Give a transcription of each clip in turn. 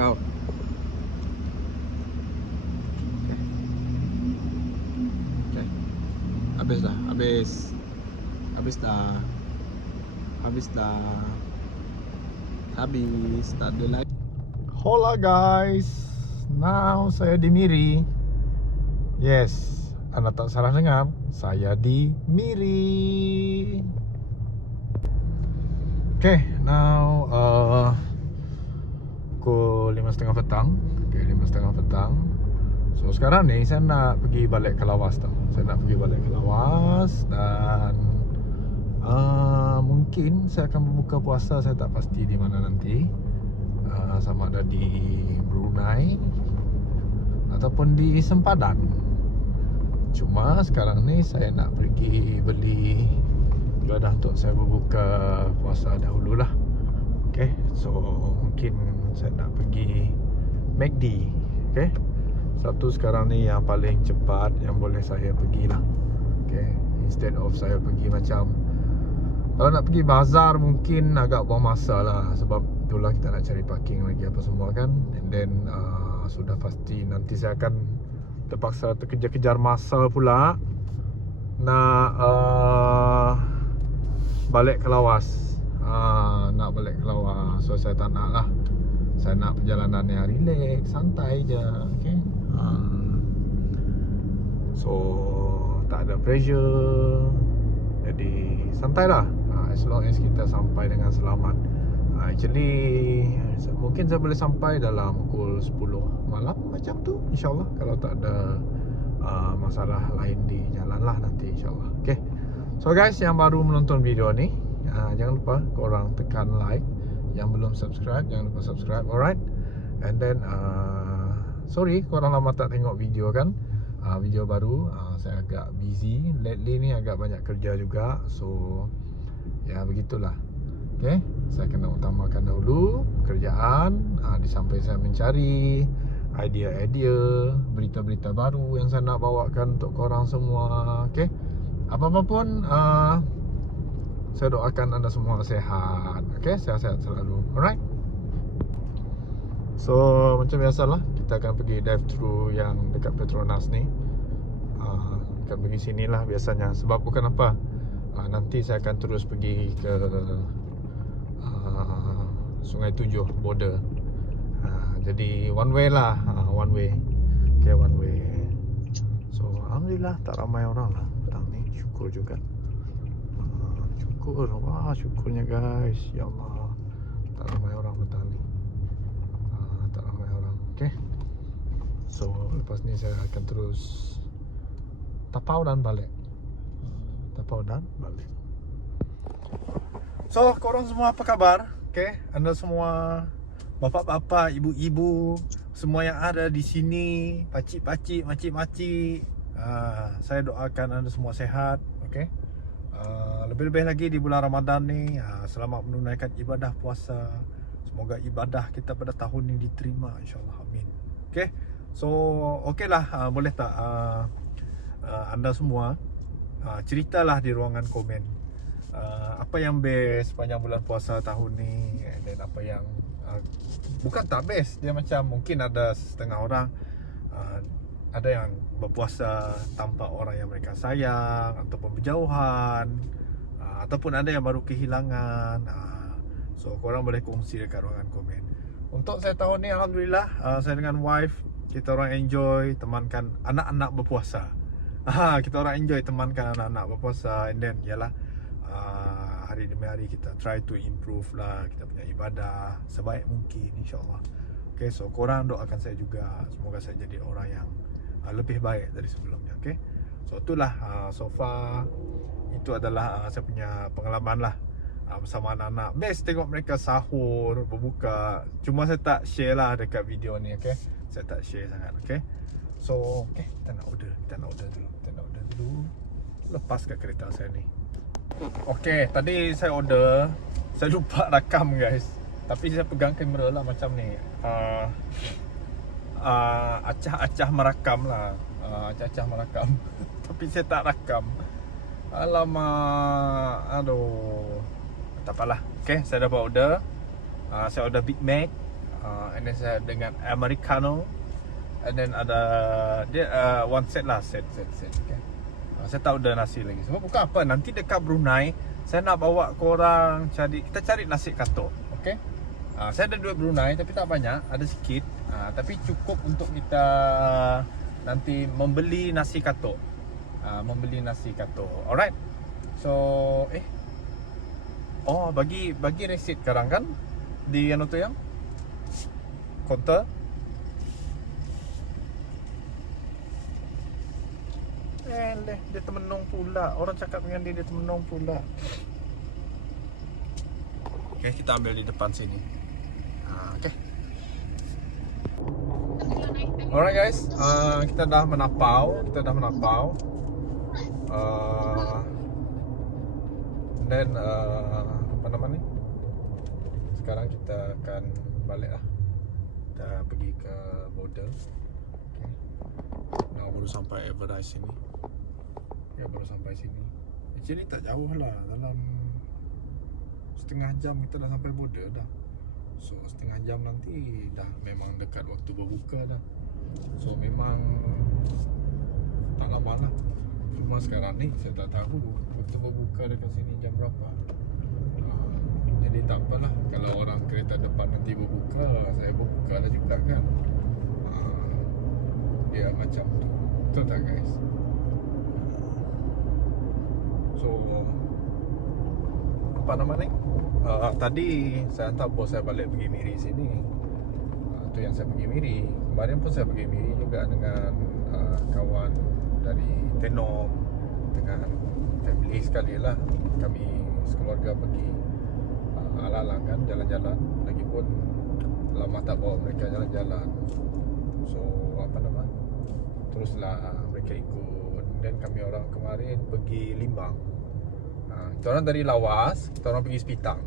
kau. Okay. Habis dah. Habis dah. Habis. Tak ada lagi. Hola guys. Now saya di Miri. Yes, anda tak salah dengar. Saya di Miri. Okay, now pukul 5.30 petang. Okay, 5.30 petang. So sekarang ni saya nak pergi balik ke Lawas tau. Saya nak pergi balik ke Lawas. Dan mungkin saya akan berbuka puasa. Saya tak pasti di mana nanti. Sama ada di Brunei ataupun di Sempadan. Cuma sekarang ni saya nak pergi beli ibadah untuk saya berbuka puasa dahululah. Okay, so mungkin saya nak pergi McD. Okay, satu sekarang ni yang paling cepat yang boleh saya pergilah. Okay, instead of saya pergi macam, kalau nak pergi bazar mungkin agak buang masa lah. Sebab itulah kita nak cari parking lagi apa semua kan. And then sudah pasti nanti saya akan terpaksa terkejar-kejar masa pula nak balik ke Lawas. Nak balik ke Lawas. So saya tak nak lah. Saya nak perjalanan yang relax, santai je. Okay. So tak ada pressure. Jadi santai lah. As long as kita sampai dengan selamat. Actually mungkin saya boleh sampai dalam pukul 10 malam macam tu, InsyaAllah. Kalau tak ada masalah lain di jalan lah nanti, InsyaAllah. Okay, so guys yang baru menonton video ni, jangan lupa korang tekan like. Yang belum subscribe, jangan lupa subscribe. Alright. And then sorry korang lama tak tengok video kan. Video baru, saya agak busy lately ni, agak banyak kerja juga. So ya begitulah. Okay, saya kena utamakan dahulu kerjaan. Di samping saya mencari idea-idea, berita-berita baru yang saya nak bawakan untuk korang semua. Okay, apa-apa pun saya doakan anda semua sehat. Okay, sehat-sehat selalu. Alright. So macam biasalah, kita akan pergi drive thru yang dekat Petronas ni. Akan pergi sinilah biasanya. Sebab bukan apa, nanti saya akan terus pergi ke Sungai Tujuh border. Jadi one way lah. One way. Okay, one way. So alhamdulillah tak ramai orang lah petang ni. Syukur juga. Syukur. Wah, syukurnya guys. Ya Allah, tak ramai orang petang ni. Tak ramai orang. Okay, so lepas ni saya akan terus tapau dan balik. Tapau dan balik. So korang semua apa kabar? Okay, anda semua, bapak-bapak, ibu-ibu, semua yang ada di sini, pakcik-pakcik, makcik-makcik, saya doakan anda semua sehat. Okay, lebih-lebih lagi di bulan Ramadan ni, selamat menunaikan ibadah puasa. Semoga ibadah kita pada tahun ini diterima, insyaAllah, amin. Okay, so okay lah, boleh tak anda semua ceritalah di ruangan komen apa yang best sepanjang bulan puasa tahun ni. Dan apa yang bukan tak best, dia macam mungkin ada setengah orang ada yang berpuasa tanpa orang yang mereka sayang ataupun berjauhan, ataupun ada yang baru kehilangan. So korang boleh kongsi dekat ruangan komen. Untuk saya tahun ni alhamdulillah, saya dengan wife kita orang enjoy temankan anak-anak berpuasa. Kita orang enjoy temankan anak-anak berpuasa. And then yalah, hari demi hari kita try to improve lah kita punya ibadah sebaik mungkin, insyaAllah. Okay, so korang doakan saya juga, semoga saya jadi orang yang lebih baik dari sebelumnya. Okay, so itulah so far itu adalah saya punya pengalaman lah bersama anak-anak. Best tengok mereka sahur, berbuka. Cuma saya tak share lah dekat video ni. Okay, saya tak share sangat. Okay, so okay, kita nak order dulu. Lepas kat kereta saya ni. Okay, tadi saya order, saya lupa rakam guys. Tapi saya pegang kamera lah macam ni. Acah-acah merakam lah. Acah-acah merakam. Tapi saya tak rakam. Alamak, aduh. Tak apalah. Okay, saya dah buat order. Saya order Big Mac, And then saya dengan Americano. And then ada dia one set lah, set. Okay. Saya tak order nasi lagi. Sebab bukan apa, nanti dekat Brunei saya nak bawa korang kita cari nasi katuk. Okay. Saya ada duit Brunei tapi tak banyak, ada sikit. Tapi cukup untuk kita nanti membeli nasi katuk. Alright. So bagi resit sekarang kan di tu yang counter. Dia termenung pula. Orang cakap dengan dia termenung pula. Okay, kita ambil di depan sini. Okay. Alright guys, kita dah menapau. Dan apa nama ni? Sekarang kita akan balik lah. Kita pergi ke border. Okay. Baru sampai Everrise sini. Baru sampai sini. Actually tak jauh lah, dalam setengah jam kita dah sampai border dah. So setengah jam nanti dah memang dekat waktu berbuka dah. So memang tak lama lah. Cuma sekarang ni saya tak tahu waktu berbuka dekat sini jam berapa. Jadi tak apalah, kalau orang kereta depan nanti berbuka, saya berbuka dah juga kan. Dia macam tu. Betul tak guys? So apa nama ni? Tadi saya hantar bos saya balik pergi Miri sini. Tu yang saya pergi Miri. Kemarin pun saya pergi Miri juga dengan kawan dari Tenom, dengan family sekali lah. Kami sekeluarga pergi ala-ala kan, jalan-jalan. Lagipun lama tak bawa mereka jalan-jalan. So apa nama? Teruslah mereka ikut. Dan kami orang kemarin pergi Limbang. Kita orang dari Lawas, kita orang pergi Sepitang.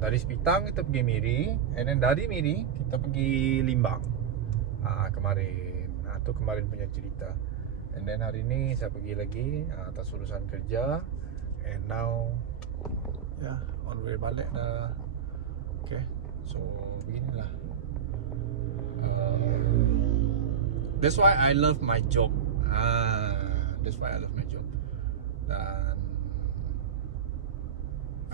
Dari Sepitang kita pergi Miri. And then dari Miri kita pergi Limbang kemarin. Tu kemarin punya cerita. And then hari ni saya pergi lagi atas urusan kerja. And now on way balik dah. Okay. So beginilah. That's why I love my job. That's why I love my job. Dan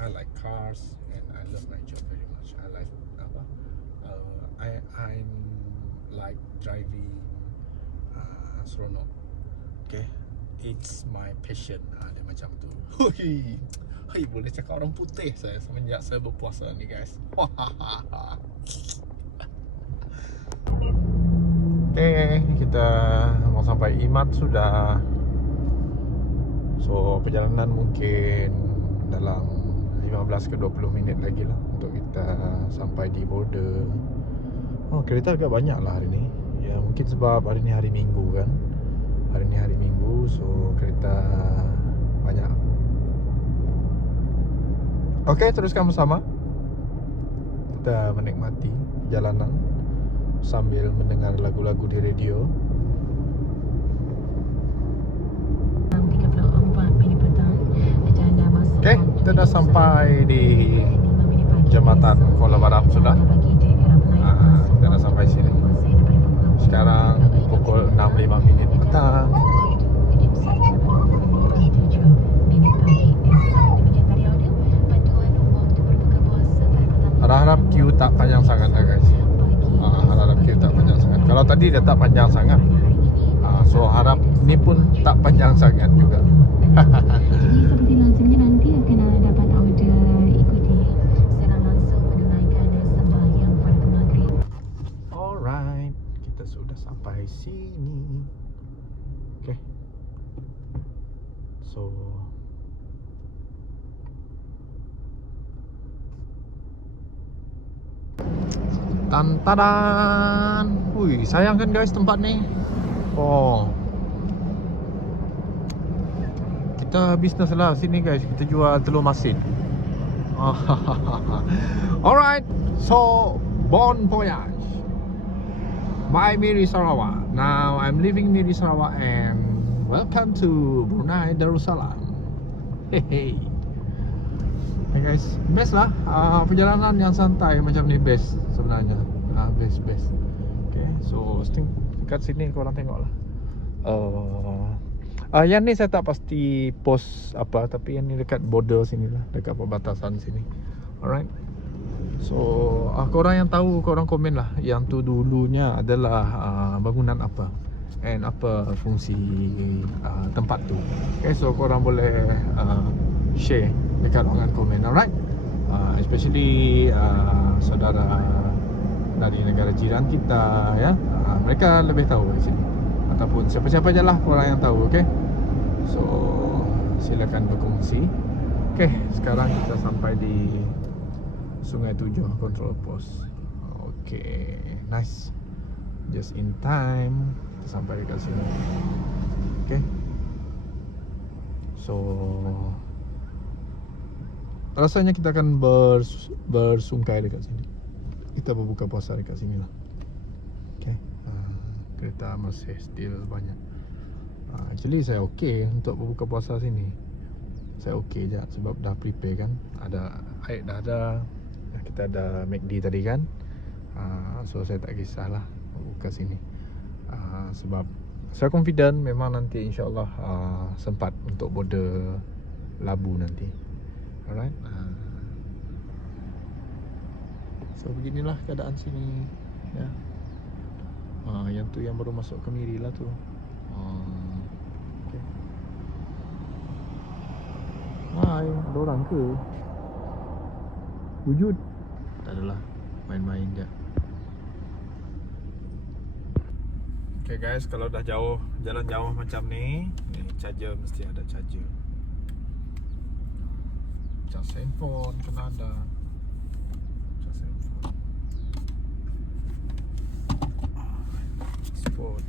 I like cars and I love my job very much. I like I'm like driving seronok. Okay, it's my passion. Dia macam tu. Hei, boleh cakap orang putih saya semenjak saya berpuasa ni guys. Okay, kita mau sampai Imat sudah. So perjalanan mungkin dalam 15 ke 20 minit lagi lah untuk kita sampai di border. Kereta agak banyak lah hari ni. Ya mungkin sebab hari ni hari Minggu kan. Hari ni hari Minggu, so kereta banyak. Okay, teruskan bersama. Kita menikmati jalanan sambil mendengar lagu-lagu di radio. Okay, kita dah sampai di Jambatan Kuala Baram sudah. Kita dah sampai sini. Sekarang pukul 6.05 minit petang. Harap-harap queue tak panjang sangat lah guys. Harap queue tak panjang sangat. Kalau tadi dia tak panjang sangat. So harap ni pun tak panjang sangat juga. Jadi seperti lazimnya nanti akan dapat order ikuti secara langsung menunaikan sembahyang pada maghrib. Alright, kita sudah sampai sini. Okay. So Tantadan. Wih, sayang kan guys tempat ni. Kita bisnes lah sini guys. Kita jual telur masin. Alright, so bon voyage. Bye Miri Sarawak. Now I'm leaving Miri Sarawak and welcome to Brunei Darussalam. Hey guys, best lah. Perjalanan yang santai macam ni best sebenarnya. Best. Okay, so dekat sini korang tengok lah. Yang ni saya tak pasti pos apa, tapi yang ni dekat border sini lah, dekat perbatasan sini. Alright. So korang yang tahu, korang komen lah yang tu dulunya adalah bangunan apa and apa fungsi tempat tu. Okay, so korang boleh share dekat ruangan komen. Alright. Especially saudara dari negara jiran kita, ya, mereka lebih tahu di sini, ataupun siapa-siapa je lah orang yang tahu. Okay, so silakan berkongsi. Okay, sekarang kita sampai di Sungai Tujuh Control Post. Okay, nice, just in time kita sampai dekat sini. Okay, so rasanya kita akan bersungkai dekat sini. Kita berbuka puasa dekat sini lah. Okay, kereta masih still banyak. Actually saya okay untuk berbuka puasa sini. Saya okay je sebab dah prepare kan. Ada air dah ada. Kita ada McD tadi kan. So saya tak kisahlah berbuka sini. Sebab saya confident memang nanti insyaAllah sempat untuk border Labu nanti. Alright. So beginilah keadaan sini, ya. Yang tu yang baru masuk ke Miri lah tu. Okay. Hai, ada orang ke? Wujud? Tak adalah, main-main je. Okay guys, kalau dah jauh, jalan jauh macam ni charger mesti ada charger. Cas handphone kena ada. Cas handphone. Sport.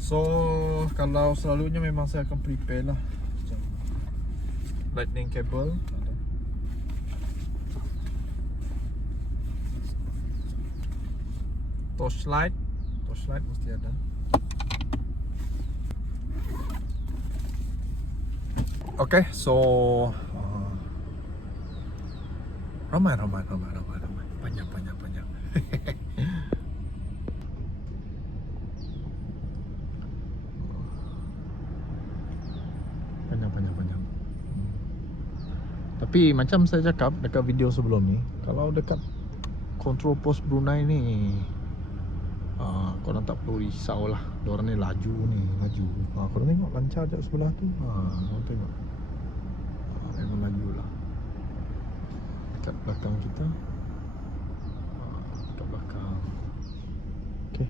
So kalau selalunya memang saya akan prepare lah macam lightning cable ada. Torchlight mesti ada. Okay, so ramai panjang panjang. Tapi macam saya cakap dekat video sebelum ni, kalau dekat control post Brunei ni korang tak perlu risau lah. Diorang ni laju. Korang tengok lancar je sebelah tu. Korang tengok memang laju lah. Dekat belakang kita, dekat belakang. Okay.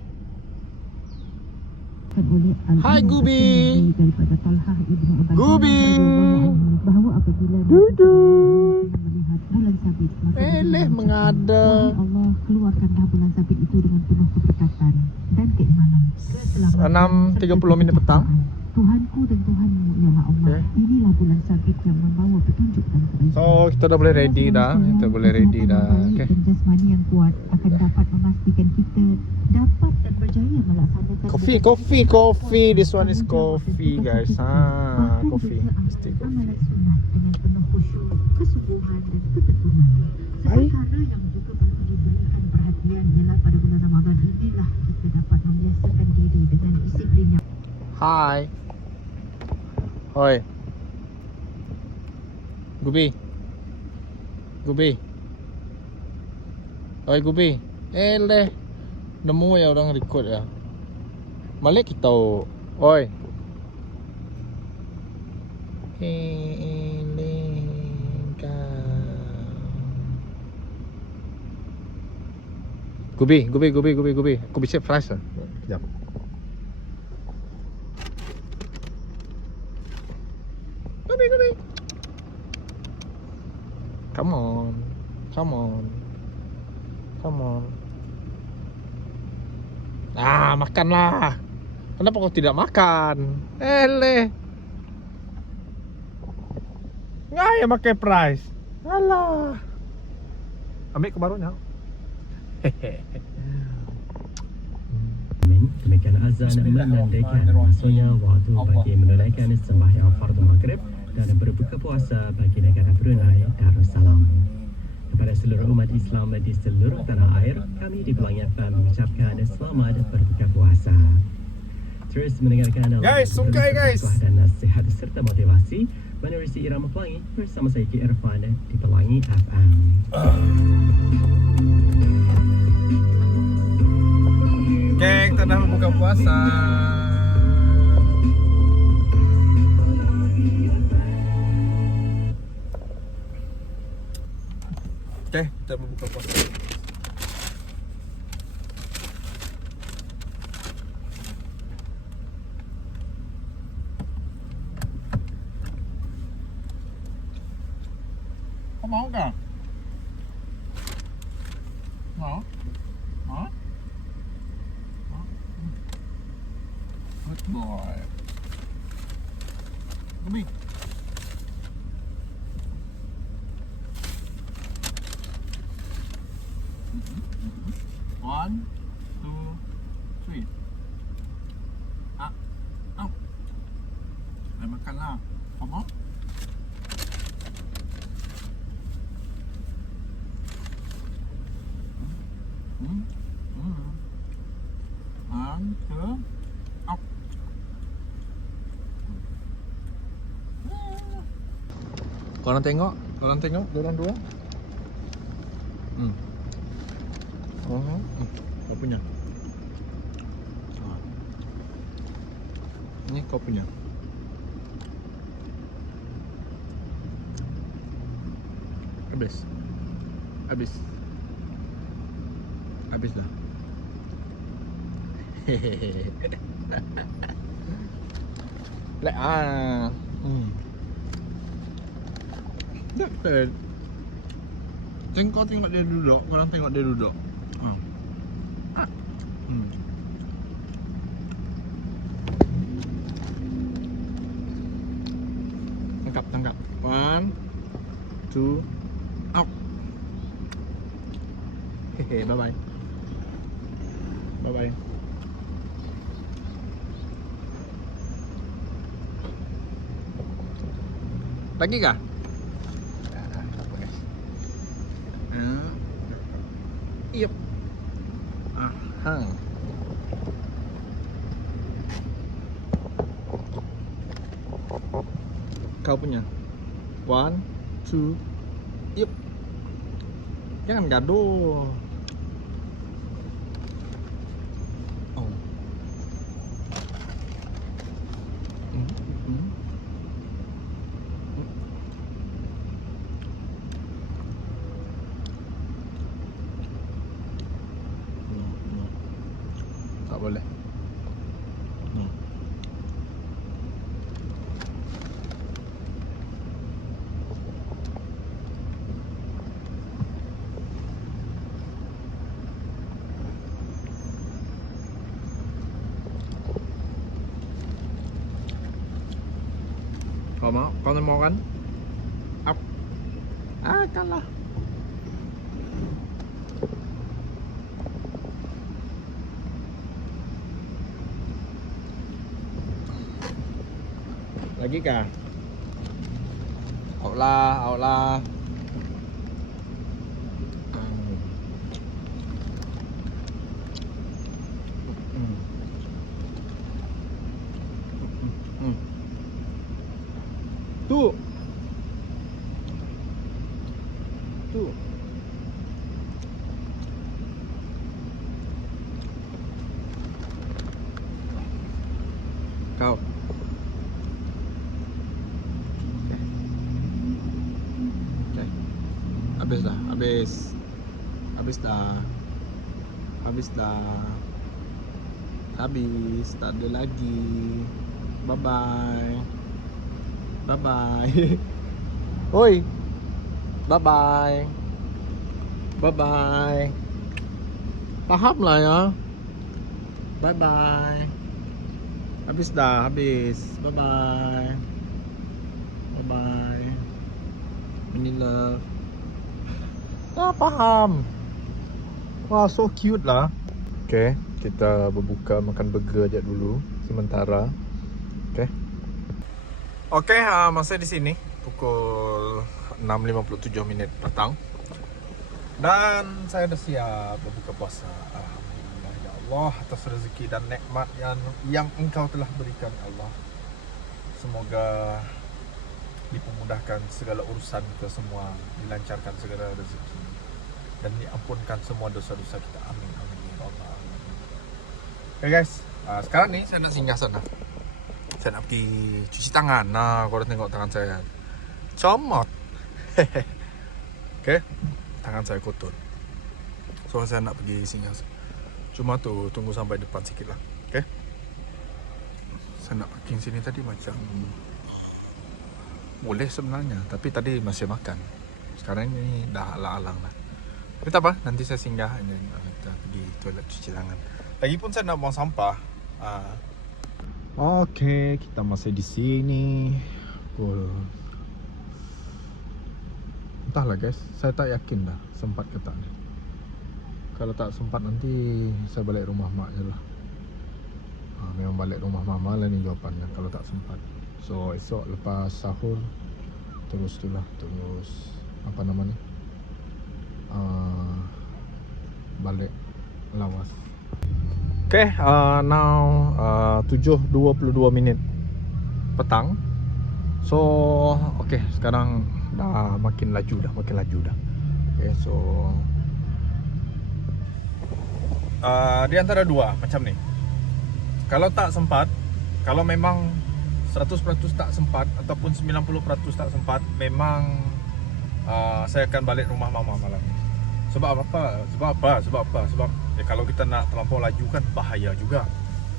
Hai Gubi. Gubi. Bahawa apabila melihat bulan sabit, mengada. Allah keluarkanlah bulan sabit itu dengan penuh keberkatan dan keimanan. 6.30 minit petang. Tuhanku dan Tuhanmu ialah Allah. Okay. Inilah bulan sabit yang membawa petunjuk dan kebaikan. So kita dah boleh ready dah. Okay. Jasmani yang kuat akan dapat memastikan kita dapat dan berjaya melaksanakan coffee. This one is coffee guys. Coffee. Mesti coffee. Amalan sunat dengan penuh khusyuk, kesungguhan dan ketekunan. Perkara yang juga perlu diberikan perhatian ialah pada bulan Ramadan inilah kita dapat membiasakan diri dengan disiplin yang. Hai. Hoi. Gubi. Oi Gubi. Nemu ya orang record ya. Malik kita. Oi. Gubi. Aku bisa flash lah. Kejap. Gubi. Come on. Makanlah. Kenapa kau tidak makan? Ngaya pakai price. Alah. Ambil ke barunya. Demikian azan menandakan masuknya waktu bagi menunaikan sembahyang fardu maghrib dan berbuka puasa bagi negara Brunei Darussalam. Kepada seluruh umat Islam di seluruh tanah air, kami di Pelangi FM mengucapkan selamat berbuka puasa. Terus mendengarkan Guys, sungkai guys. dan nasihat serta motivasi menerusi Irama Pelangi bersama saya Ki Irfan di Pelangi FM. Okay, kita dah berbuka puasa. Okay, kita berbuka puasa. Kau mau kah? Mau? Mau? Good boy. Come here. One, two, three. Out. Dah makan lah. Kau mau? One, two, out. Korang tengok diorang dua. Kau punya. Ini kau punya. Habis dah. Hehehe. Like Dapat. Tengok dia duduk. Korang tengok dia duduk. Tangkap. 1, 2, out. Hehe, bye bye. Lagi kah? Yep. Kau punya. 1, 2, yep. Jangan gaduh. Tak boleh. Kau mau? Kau mau kan? Up. Kalah. Lagi kah? Out lah. Tuh. Kau. Okay. Habis dah. Habis. Tak ada lagi. Bye-bye. Oi. Bye-bye. Paham lah ya. Bye-bye. Habis. Bye-bye. Mini love. Paham. Wah, so cute lah. Okay, kita berbuka makan burger aja dulu sementara. Okey, masih di sini pukul 6.57 petang. Dan saya dah siap berbuka puasa. Alhamdulillah ya Allah atas rezeki dan nikmat yang Engkau telah berikan Allah. Semoga dipermudahkan segala urusan kita semua, dilancarkan segala rezeki dan diampunkan semua dosa-dosa kita. Amin amin ya rabbal alamin. Okay guys, sekarang ni saya nak singgah sana. Saya nak pergi cuci tangan. Nah, korang tengok tangan saya comot. Okay, tangan saya kotor. So saya nak pergi singgah. Cuma tu tunggu sampai depan sikit lah. Okay, saya nak parking sini tadi macam boleh sebenarnya, tapi tadi masih makan. Sekarang ni dah alang-alang lah. Tapi tak apa, nanti saya singgah dan kita pergi toilet cuci tangan. Lagipun saya nak buang sampah. Okey, kita masih di sini. Entahlah guys, saya tak yakin dah sempat ke tak ni. Kalau tak sempat nanti saya balik rumah mak je lah. Memang balik rumah mama lah ni jawapannya kalau tak sempat. So esok lepas sahur terus apa nama ni, balik lawas. Okay, now 7.22 petang. So okay, sekarang dah makin laju dah. Okay, so di antara dua macam ni. Kalau tak sempat, kalau memang 100% tak sempat ataupun 90% tak sempat, memang saya akan balik rumah mama malam ni. Sebab apa? Sebab kalau kita nak terlampau laju kan bahaya juga.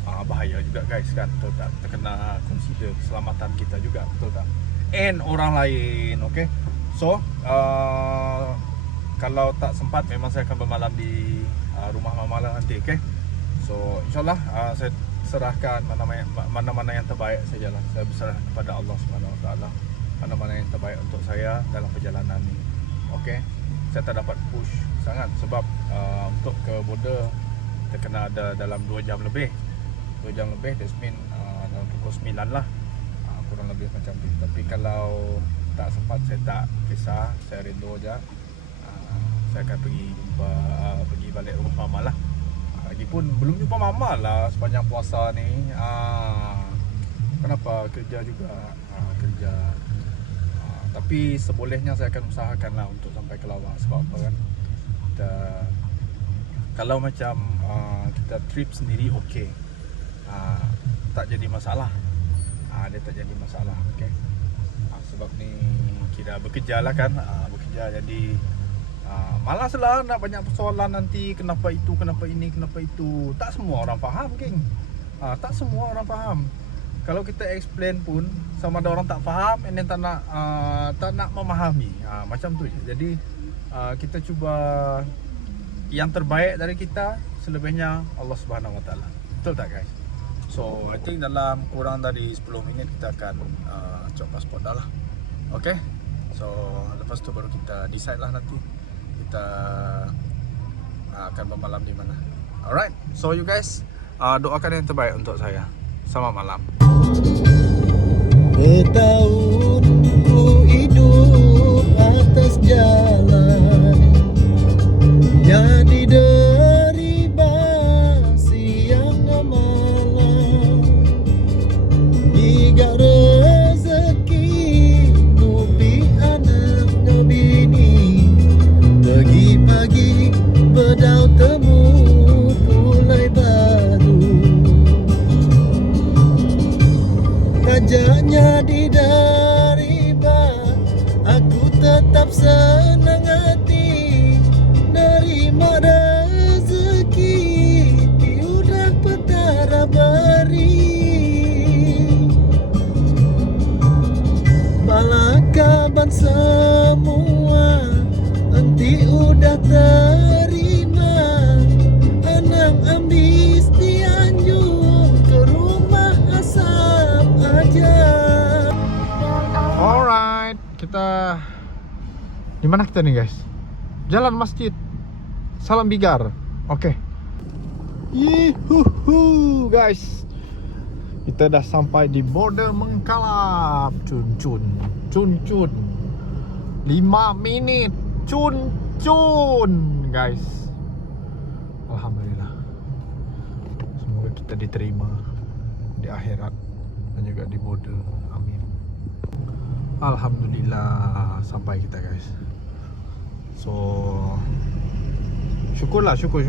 Bahaya juga guys kan, betul tak? Kita kena consider keselamatan kita juga, betul tak? And orang lain, okay? So kalau tak sempat memang saya akan bermalam di rumah mama lah nanti, okay? So insyaAllah saya serahkan mana-mana yang terbaik sajalah. Saya berserah kepada Allah Subhanahu Wa Taala mana-mana yang terbaik untuk saya dalam perjalanan ni. Okey. Saya tak dapat push sangat sebab untuk ke border kita kena ada dalam 2 jam lebih. 2 jam lebih, that means dalam pukul 9 lah. Kurang lebih macam tu. Tapi kalau tak sempat, saya tak kisah, saya rindu aja. Saya akan pergi balik rumah mama lah. Lagipun belum jumpa mama lah sepanjang puasa ni. Kenapa? Kerja juga. Kerja. Tapi sebolehnya saya akan usahakan lah untuk sampai ke Lawas. Sebab apa kan? Kalau macam kita trip sendiri okey. Tak jadi masalah. Dia tak jadi masalah, okey. Sebab ni kita bekerja lah kan. Bekerja jadi malaslah nak banyak persoalan nanti, kenapa itu, kenapa ini, kenapa itu. Tak semua orang faham, geng. Tak semua orang faham. Kalau kita explain pun sama ada orang tak faham, and then tak nak memahami. Macam tu je. Jadi kita cuba yang terbaik dari kita, selebihnya Allah Subhanahu Wa Taala. Betul tak guys? So I think dalam kurang dari 10 minit kita akan cop pasport dah lah. Okay. So lepas tu baru kita decide lah nanti kita akan bermalam di mana. Alright, so you guys doakan yang terbaik untuk saya. Selamat malam. Bertahun ku hidup atas jalan yang dideriba siang malam, hingga rezeki nubi anak nabini. Pagi-pagi berdau temu mulai baru, kajaknya dideriba, aku tetap senang hati, nerima rezeki, tiudah petara beri. Balakaban semua, nanti udah terima, anang ambis dianjur ke rumah asap aja. Alright, kita di mana kita nih guys? Jalan Masjid Salam Bigar. Oke. Yuhuhu guys, kita dah sampai di border Mengkalap. Cun 5 minit cun guys. Alhamdulillah, semoga kita diterima di akhirat dan juga di border. Amin. Alhamdulillah sampai kita guys. So syukurlah, syukur.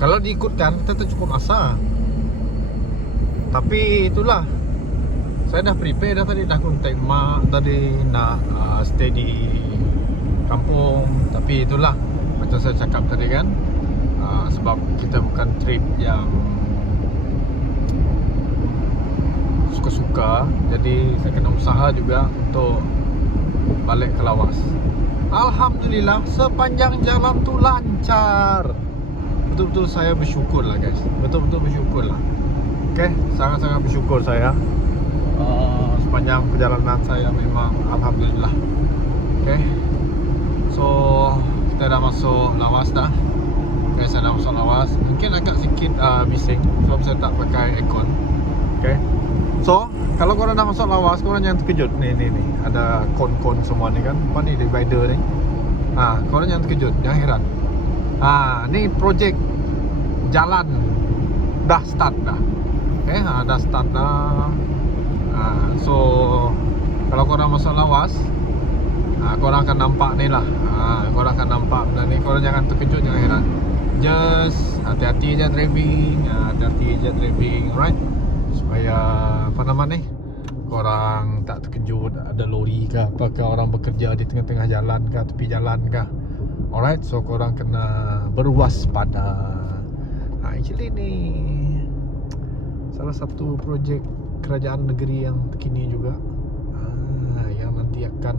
Kalau diikutkan kita tak cukup masa. Tapi itulah, saya dah prepare dah tadi, dah kontak mak tadi nak stay di kampung. Tapi itulah, macam saya cakap tadi kan, sebab kita bukan trip yang suka-suka, jadi saya kena usaha juga untuk balik ke lawas. Alhamdulillah sepanjang jalan tu lancar. Betul-betul saya bersyukur lah guys. Betul-betul bersyukur lah. Okay, sangat-sangat bersyukur saya. Sepanjang perjalanan saya memang Alhamdulillah. Okay, so kita dah masuk lawas dah. Okay, saya dah masuk lawas. Mungkin agak sikit bising sebab saya tak pakai aircon. Okay, so kalau korang dah masuk lawas, korang jangan terkejut. Ni ada kon-kon semua ni kan. Apa ni divider ni? Korang jangan terkejut, jangan heran. Ni projek jalan dah start dah. Okay, dah start dah. So kalau korang masuk lawas, korang akan nampak ni lah. Korang akan nampak benda ni. Korang jangan terkejut, jangan heran. Just hati-hati je driving. Hati-hati je driving, alright? Supaya apa nama ni, korang tak terkejut ada lori ke apakah, orang bekerja di tengah-tengah jalan ke, tepi jalan ke. Alright, so korang kena berwaspada. Actually ni salah satu projek kerajaan negeri yang terkini juga, yang nanti akan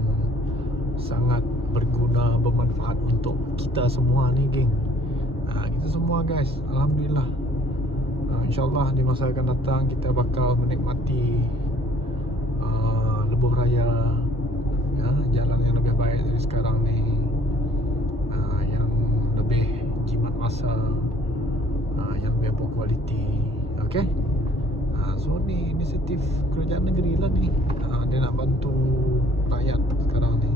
sangat berguna, bermanfaat untuk kita semua ni geng. Kita semua guys, Alhamdulillah. InsyaAllah di masa akan datang kita bakal menikmati lebuh raya, jalan yang lebih baik dari sekarang ni, yang lebih jimat masa, yang lebih berkualiti. Okay, so ni inisiatif kerajaan negeri lah ni. Dia nak bantu rakyat sekarang ni.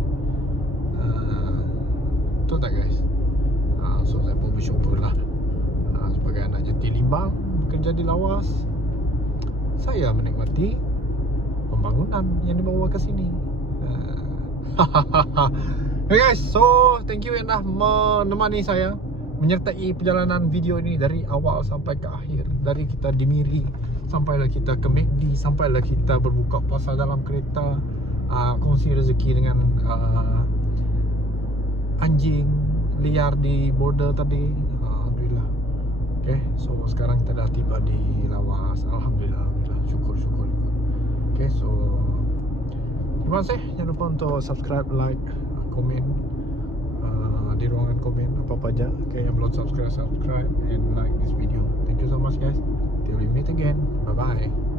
Betul tak guys? So saya pun bersyukur lah, sebagai anak Jati Limbang bekerja di lawas, saya menikmati pembangunan yang dibawa ke sini. Okay guys, so thank you yang dah menemani saya menyertai perjalanan video ini dari awal sampai ke akhir. Dari kita di Miri sampailah kita ke McD, sampailah kita berbuka puasa dalam kereta, kongsi rezeki dengan anjing liar di border tadi. Alhamdulillah. Okay, so sekarang kita dah tiba di lawas. Alhamdulillah, syukur. Okay, so terima kasih. Jangan lupa untuk subscribe, like, komen di ruangan komen apa-apa aja. Okay, yang belum subscribe and like this video. Thank you so much guys. Till we meet again. Bye bye.